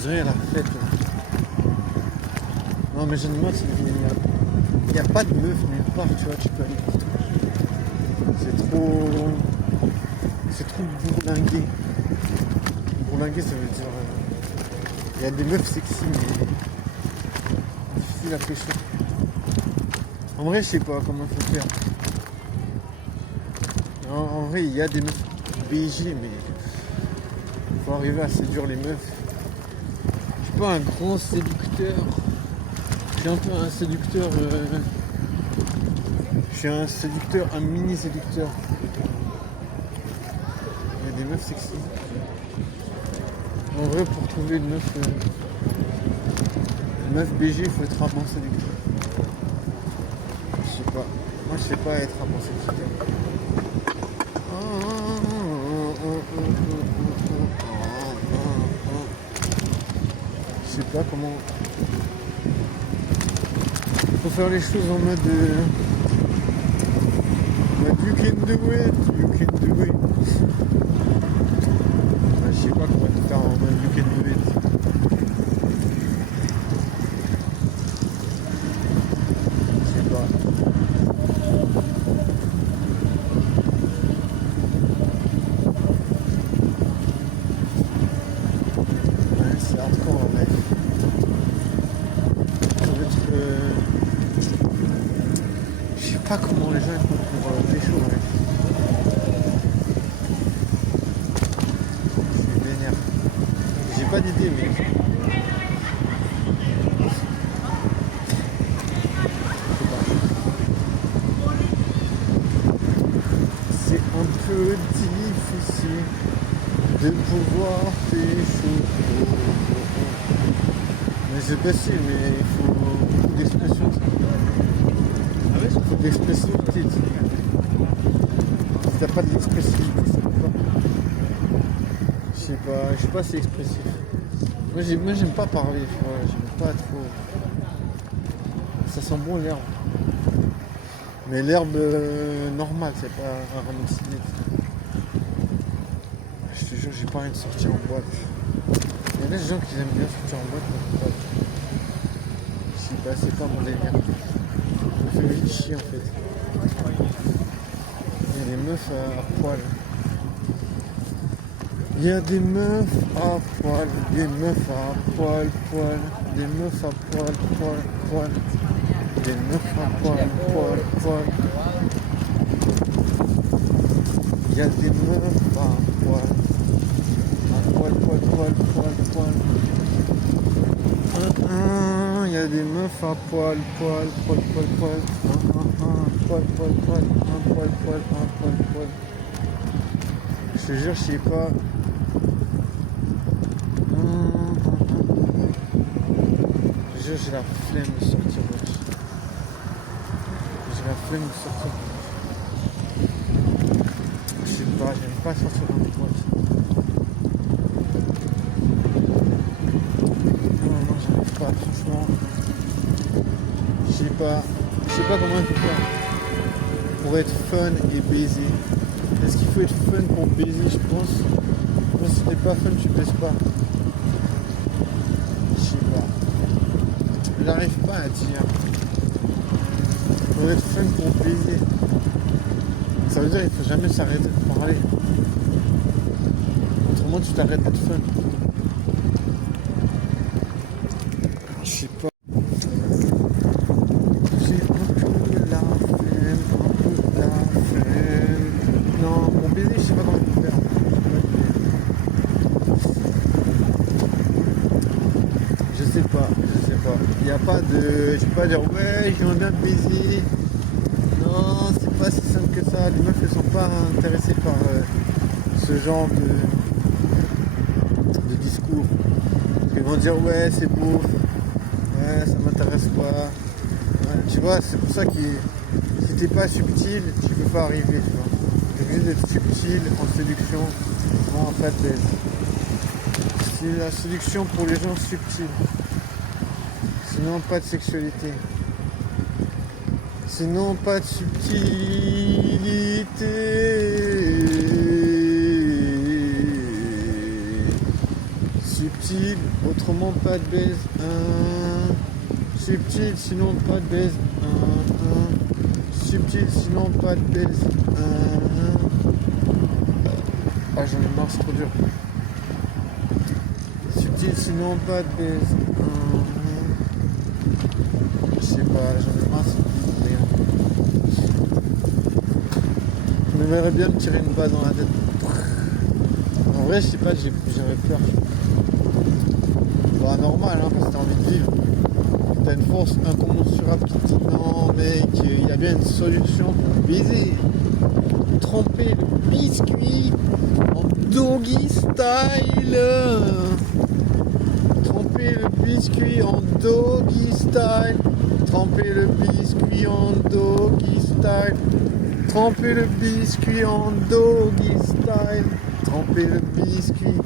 dirait la fête. Non mais je me demande il n'y a pas de meuf nulle part, tu vois, tu peux aller partout. C'est trop bourlingué. Bourlingué ça veut dire il y a des meufs sexy mais difficile à pécho. En vrai je sais pas comment il faut faire. En vrai il y a des meufs BG mais faut arriver à séduire les meufs. Je suis pas un grand séducteur. Je suis un peu un séducteur. Je suis un séducteur, un mini séducteur. Il y a des meufs sexy. En vrai pour trouver une meuf BG il faut être un bon séducteur. Je sais pas. Moi je sais pas être un bon séducteur. Je sais pas comment. Faut faire les choses en mode you can do it, you can do it. Je sais pas comment faire en mode you can do it. Je sais pas. Ouais, c'est hardcore en vrai. Je sais pas comment les gens font pour pécho, ouais. C'est vénère. J'ai pas d'idée, mais. C'est un peu difficile de pouvoir pécho. Mais c'est possible, mais il faut beaucoup d'expression. Ah ouais, il faut de l'expressivité. Si t'as pas d'expressivité, ça peut pas. Je sais pas si c'est expressif. Moi j'aime pas parler, tu vois, j'aime pas trop. Ça sent bon l'herbe. Mais l'herbe normale, c'est pas un ramoxiné. Je te jure, j'ai pas envie de sortir en boîte. Il y a des gens qui aiment bien sortir en boîte. Je sais pas, c'est pas mon délire. Ça me fait vite chier en fait. Il y a des meufs à poil. Il y a des meufs à poil, des meufs à poil, des meufs à poil, des meufs à poil. Il y a des meufs à poil, Il y a des meufs à poil. Je te jure, je sais pas. Je te jure, j'ai la flemme de sortir. J'ai la flemme de sortir. Je sais pas, j'aime pas sortir dans les boîtes. Non, j'arrive pas, franchement. Je sais pas comment il faut faire pour être fun et baiser. Est-ce qu'il faut être fun pour baiser, je pense. Moi, si t'es pas fun, tu baises pas. Je sais pas. J'arrive pas à dire. Pour être fun pour baiser. Ça veut dire qu'il faut jamais s'arrêter de parler. Autrement, tu t'arrêtes d'être fun. Je sais pas. J'ai un peu la flemme. Non, pour baiser, je sais pas comment il faut faire. Je sais pas. Il n'y a pas de. Je peux pas dire ouais, j'aimerais bien baiser. Non, c'est pas si simple que ça. Les meufs ne sont pas intéressées par ce genre de discours. Ils vont dire ouais, c'est beau. Ouais, ça m'intéresse pas. Ouais, tu vois, c'est pour ça que si t'es pas subtil, tu peux pas arriver. Tu vois. T'es obligé d'être subtil en séduction, non pas de baise. C'est la séduction pour les gens subtils. Sinon, pas de sexualité. Sinon, pas de subtilité. Subtil, autrement pas de baise. Subtil, sinon pas de baise. Subtil, sinon pas de baise. Ah, j'en ai marre, c'est trop dur. Subtil, sinon pas de baise. Je sais pas, j'en ai marre, c'est rien. Je m'aimerais bien me tirer une balle dans la tête. En vrai, je sais pas, j'aurais peur. Bah, normal, hein, parce que t'as envie de vivre. T'as une force incommensurable qui te dit non, mec, il y a bien une solution pour baiser. Tremper le biscuit en doggy style. Tremper le biscuit en doggy style. Tremper le biscuit en doggy style. Tremper le biscuit en doggy style. Tremper le biscuit.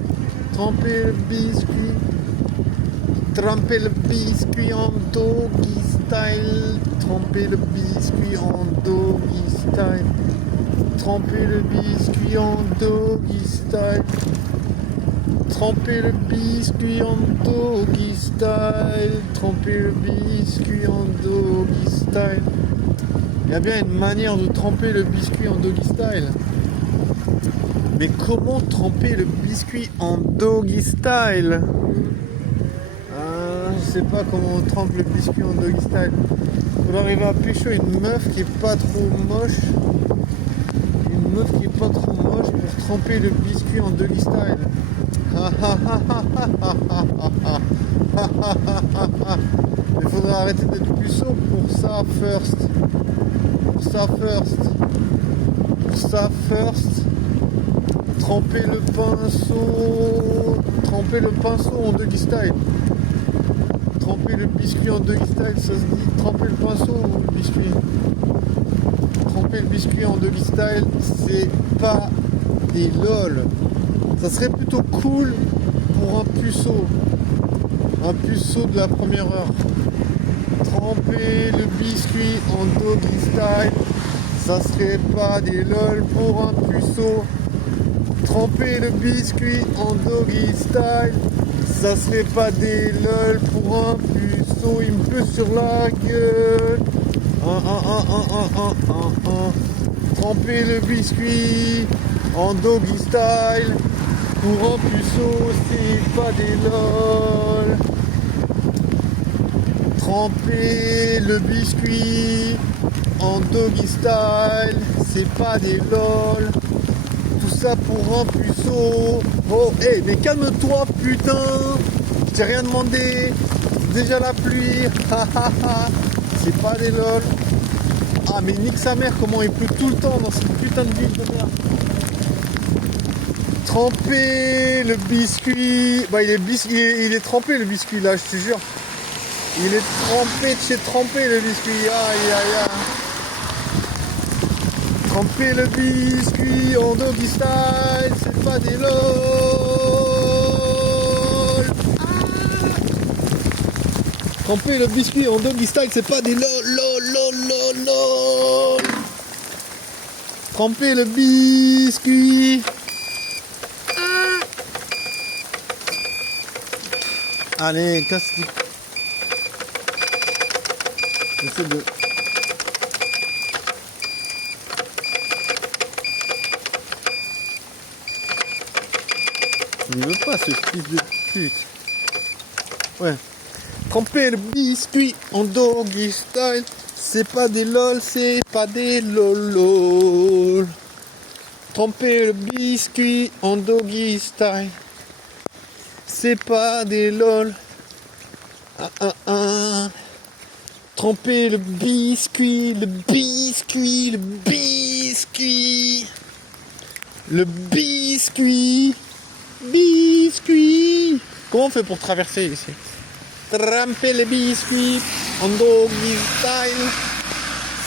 Tremper le biscuit. Tremper le biscuit en doggy style. Tremper le biscuit en doggy style. Tremper le biscuit en doggy style. Tremper le biscuit en doggy style. Tremper le biscuit en doggy style. Il y a bien une manière de tremper le biscuit en doggy style. Mais comment tremper le biscuit en doggy style? Je sais pas comment on trempe le biscuit en doggy style. Il faut arriver à pécho une meuf qui est pas trop moche. Une meuf qui est pas trop moche pour tremper le biscuit en doggy style. Il faudra arrêter d'être puceau pour ça first. Pour ça first. Pour ça first. Tremper le pinceau. Tremper le pinceau en doggy style. Tremper le biscuit en doggy style, ça se dit tremper le pinceau ou le biscuit? Tremper le biscuit en doggy style, c'est pas des lol. Ça serait plutôt cool pour un puceau. Un puceau de la première heure. Tremper le biscuit en doggy style, ça serait pas des lol pour un puceau. Tremper le biscuit en doggy style, ça serait pas des lol pour un puceau. Il me pleut sur la gueule. Tremper le biscuit en doggy style pour un puceau, c'est pas des lol. Tremper le biscuit en doggy style, c'est pas des lol. Tout ça pour un puceau. Oh, hey, mais calme-toi, putain. Je t'ai rien demandé. C'est déjà la pluie. C'est pas des lol. Ah, mais nique sa mère, comment il pleut tout le temps dans cette putain de ville de merde. Tremper le biscuit. Bah, il est trempé le biscuit là, je te jure. Il est trempé de chez trempé le biscuit. Aïe, aïe, aïe. Tremper le biscuit en doggy style, c'est pas des lol. Tremper le biscuit en doggy style, c'est pas des lol, lol. Tremper le biscuit. Allez, casse-tic. J'essaie de... Il veut pas ce fils de pute. Ouais. Tremper le biscuit en doggy style, c'est pas des lol, c'est pas des lol. Tremper le biscuit en doggy style, c'est pas des lol. Tremper le biscuit, le biscuit, le biscuit. Le biscuit. Biscuit. Comment on fait pour traverser ici? Tremper le biscuit en doggy style.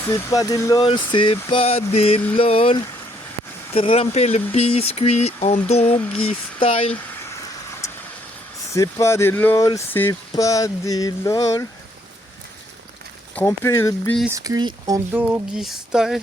C'est pas des lol, c'est pas des lol. Tremper le biscuit en doggy style. C'est pas des lol, c'est pas des lol. Tremper le biscuit en doggy style.